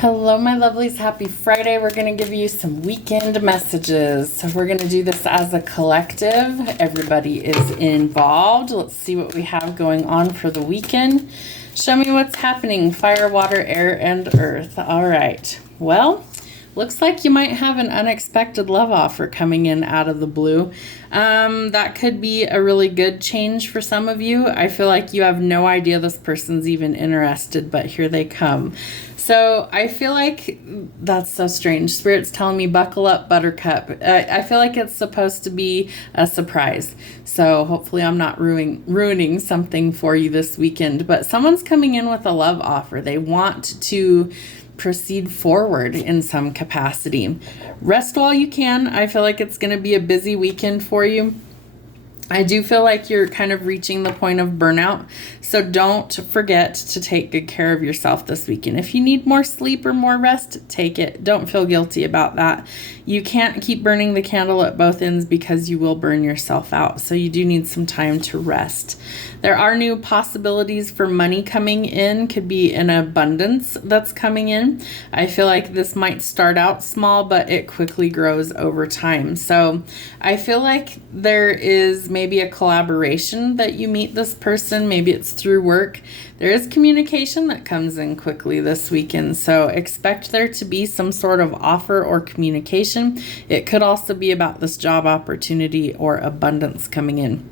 Hello, my lovelies. Happy Friday. We're going to give you some weekend messages. So we're going to do this as a collective. Everybody is involved. Let's see what we have going on for the weekend. Show me what's happening. Fire, water, air, and earth. All right. Well, looks like you might have an unexpected love offer coming in out of the blue. That could be a really good change for some of you. I feel like you have no idea this person's even interested, but here they come. So I feel like that's so strange. Spirit's telling me buckle up, Buttercup. I feel like it's supposed to be a surprise. So hopefully I'm not ruining something for you this weekend. But someone's coming in with a love offer. They want to proceed forward in some capacity. Rest while you can. I feel like it's going to be a busy weekend for you. I do feel like you're kind of reaching the point of burnout, so don't forget to take good care of yourself this weekend. If you need more sleep or more rest, take it. Don't feel guilty about that. You can't keep burning the candle at both ends because you will burn yourself out, so you do need some time to rest. There are new possibilities for money coming in. Could be an abundance that's coming in. I feel like this might start out small, but it quickly grows over time. So I feel like there is maybe a collaboration that you meet this person. Maybe it's through work. There is communication that comes in quickly this weekend. So expect there to be some sort of offer or communication. It could also be about this job opportunity or abundance coming in.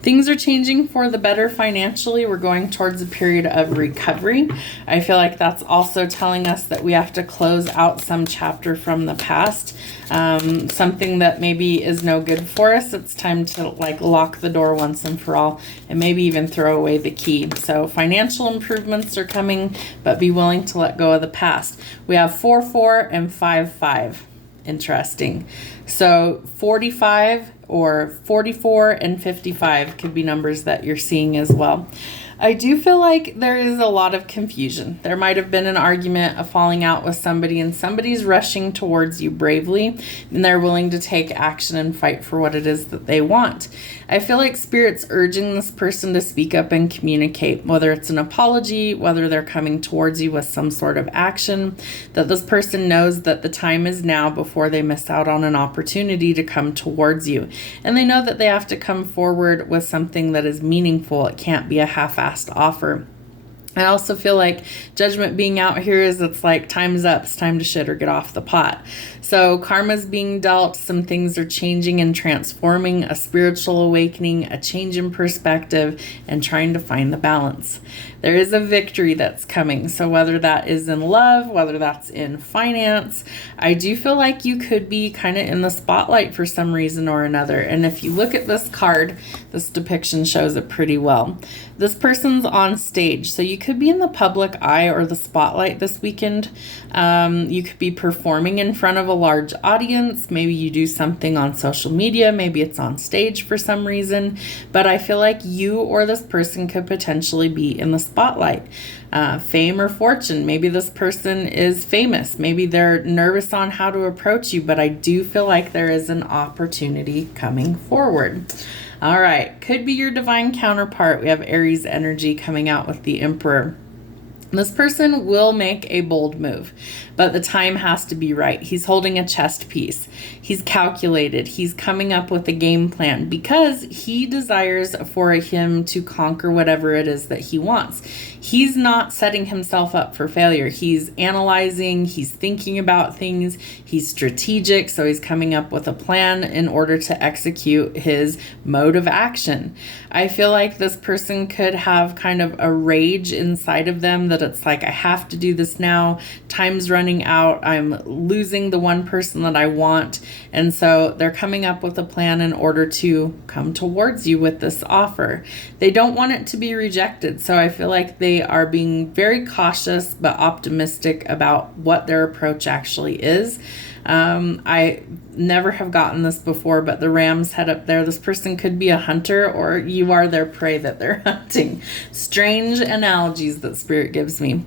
Things are changing for the better financially. We're going towards a period of recovery. I feel like that's also telling us that we have to close out some chapter from the past. Something that maybe is no good for us. It's time to lock the door once and for all and maybe even throw away the key. So financial improvements are coming, but be willing to let go of the past. We have 4-4 and 5-5. Interesting. So 45 or 44 and 55 could be numbers that you're seeing as well. I do feel like there is a lot of confusion. There might have been an argument, a falling out with somebody, and somebody's rushing towards you bravely, and they're willing to take action and fight for what it is that they want. I feel like Spirit's urging this person to speak up and communicate, whether it's an apology, whether they're coming towards you with some sort of action, that this person knows that the time is now before they miss out on an opportunity to come towards you. And they know that they have to come forward with something that is meaningful. It can't be a half-assed offer. I also feel like judgment being out here is it's like time's up. It's time to shit or get off the pot. So karma's being dealt. Some things are changing and transforming, a spiritual awakening, a change in perspective, and trying to find the balance. There is a victory that's coming. So whether that is in love, whether that's in finance, I do feel like you could be kind of in the spotlight for some reason or another. And if you look at this card, this depiction shows it pretty well. This person's on stage. So you could be in the public eye or the spotlight this weekend. You could be performing in front of a large audience. Maybe you do something on social media. Maybe it's on stage for some reason. But I feel like you or this person could potentially be in the spotlight. Fame or fortune. Maybe this person is famous. Maybe they're nervous on how to approach you. But I do feel like there is an opportunity coming forward. All right, could be your divine counterpart. We have Aries energy coming out with the Emperor. This person will make a bold move, but the time has to be right. He's holding a chess piece. He's calculated. He's coming up with a game plan because he desires for him to conquer whatever it is that he wants. He's not setting himself up for failure. He's analyzing. He's thinking about things. He's strategic, so he's coming up with a plan in order to execute his mode of action. I feel like this person could have kind of a rage inside of them that it's like, I have to do this now. Time's running out. I'm losing the one person that I want. And so they're coming up with a plan in order to come towards you with this offer. They don't want it to be rejected. So I feel like they are being very cautious but optimistic about what their approach actually is. I never have gotten this before, but the ram's head up there, this person could be a hunter or you are their prey that they're hunting. Strange analogies that Spirit gives me.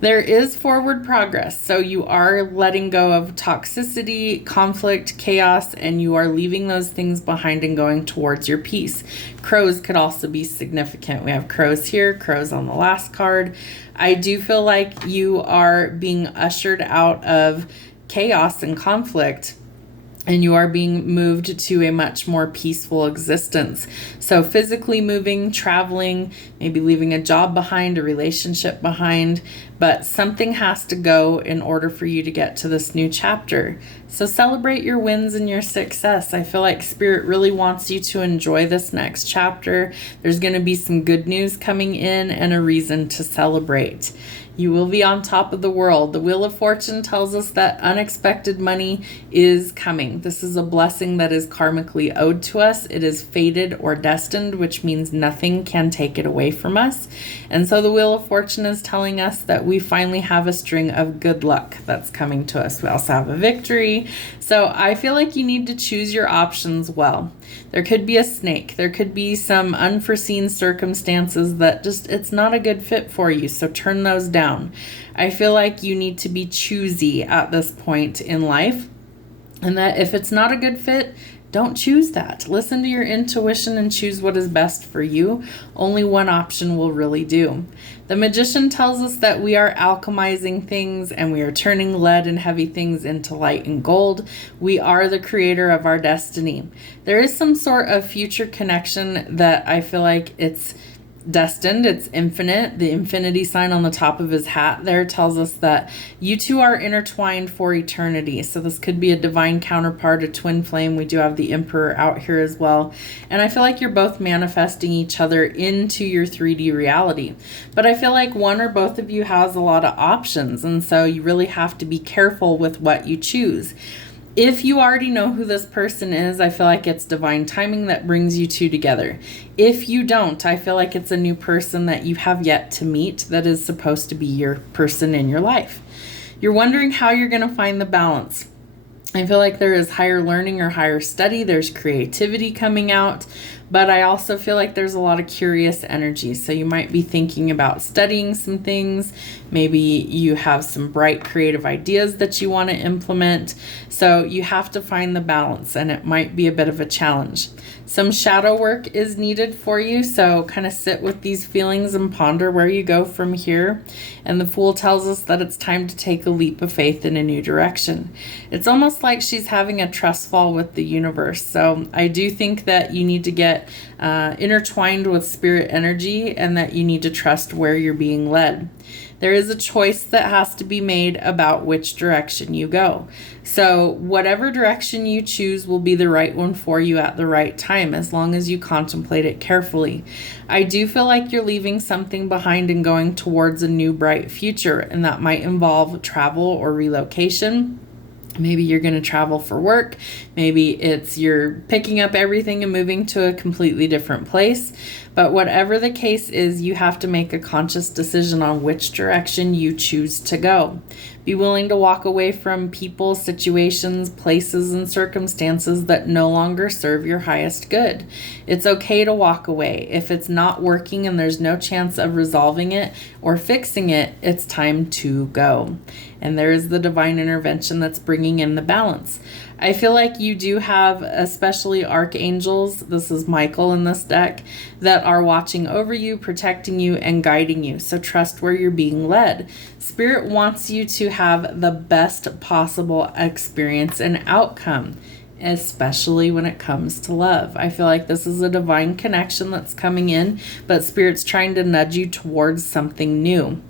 There is forward progress. So you are letting go of toxicity, conflict, chaos, and you are leaving those things behind and going towards your peace. Crows could also be significant. We have crows here, crows on the last card. I do feel like you are being ushered out of chaos and conflict, and you are being moved to a much more peaceful existence. So physically moving, traveling, maybe leaving a job behind, a relationship behind, but something has to go in order for you to get to this new chapter. So celebrate your wins and your success. I feel like Spirit really wants you to enjoy this next chapter. There's going to be some good news coming in and a reason to celebrate. You will be on top of the world. The Wheel of Fortune tells us that unexpected money is coming. This is a blessing that is karmically owed to us. It is fated or destined, which means nothing can take it away from us. And so the Wheel of Fortune is telling us that we finally have a string of good luck that's coming to us. We also have a victory. So I feel like you need to choose your options well. There could be a snake. There could be some unforeseen circumstances that just, it's not a good fit for you. So turn those down. I feel like you need to be choosy at this point in life. And that if it's not a good fit, don't choose that. Listen to your intuition and choose what is best for you. Only one option will really do. The Magician tells us that we are alchemizing things and we are turning lead and heavy things into light and gold. We are the creator of our destiny. There is some sort of future connection that I feel like it's destined, it's infinite. The infinity sign on the top of his hat there tells us that you two are intertwined for eternity. So this could be a divine counterpart, a twin flame. We do have the Emperor out here as well. And I feel like you're both manifesting each other into your 3D reality. But I feel like one or both of you has a lot of options. And so you really have to be careful with what you choose. If you already know who this person is, I feel like it's divine timing that brings you two together. If you don't, I feel like it's a new person that you have yet to meet that is supposed to be your person in your life. You're wondering how you're going to find the balance. I feel like there is higher learning or higher study. There's creativity coming out. But I also feel like there's a lot of curious energy. So you might be thinking about studying some things. Maybe you have some bright creative ideas that you want to implement. So you have to find the balance, and it might be a bit of a challenge. Some shadow work is needed for you. So kind of sit with these feelings and ponder where you go from here. And the Fool tells us that it's time to take a leap of faith in a new direction. It's almost like she's having a trust fall with the universe. So I do think that you need to get intertwined with spirit energy and that you need to trust where you're being led. There is a choice that has to be made about which direction you go. So whatever direction you choose will be the right one for you at the right time, as long as you contemplate it carefully. I do feel like you're leaving something behind and going towards a new bright future, and that might involve travel or relocation. Maybe you're going to travel for work. Maybe it's you're picking up everything and moving to a completely different place. But whatever the case is, you have to make a conscious decision on which direction you choose to go. Be willing to walk away from people, situations, places, and circumstances that no longer serve your highest good. It's okay to walk away. If it's not working and there's no chance of resolving it or fixing it, it's time to go. And there is the divine intervention that's bringing in the balance. I feel like you do have especially archangels, this is Michael in this deck, that are watching over you, protecting you, and guiding you. So trust where you're being led. Spirit wants you to have the best possible experience and outcome, especially when it comes to love. I feel like this is a divine connection that's coming in, but Spirit's trying to nudge you towards something new.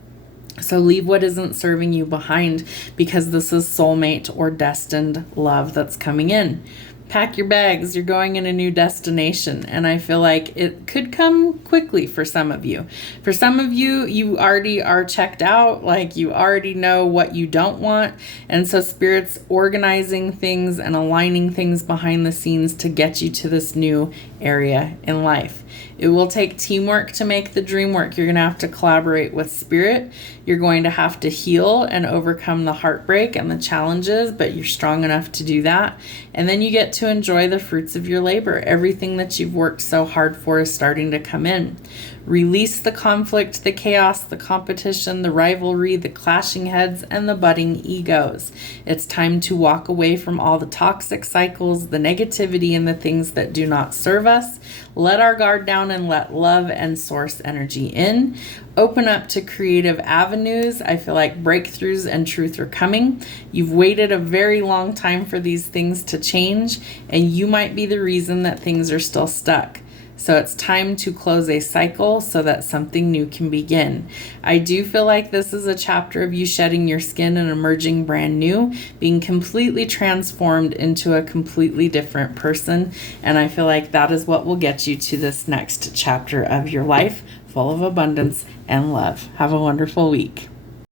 So leave what isn't serving you behind, because this is soulmate or destined love that's coming in. Pack your bags. You're going in a new destination. And I feel like it could come quickly for some of you. For some of you, you already are checked out. Like you already know what you don't want. And so Spirit's organizing things and aligning things behind the scenes to get you to this new area in life. It will take teamwork to make the dream work. You're going to have to collaborate with spirit. You're going to have to heal and overcome the heartbreak and the challenges, but you're strong enough to do that. And then you get to enjoy the fruits of your labor. Everything that you've worked so hard for is starting to come in. Release the conflict, the chaos, the competition, the rivalry, the clashing heads, and the budding egos. It's time to walk away from all the toxic cycles, the negativity, and the things that do not serve us. Let our guard down and let love and source energy in. Open up to creative avenues. I feel like breakthroughs and truth are coming. You've waited a very long time for these things to change, and you might be the reason that things are still stuck. So it's time to close a cycle so that something new can begin. I do feel like this is a chapter of you shedding your skin and emerging brand new, being completely transformed into a completely different person. And I feel like that is what will get you to this next chapter of your life, full of abundance and love. Have a wonderful week.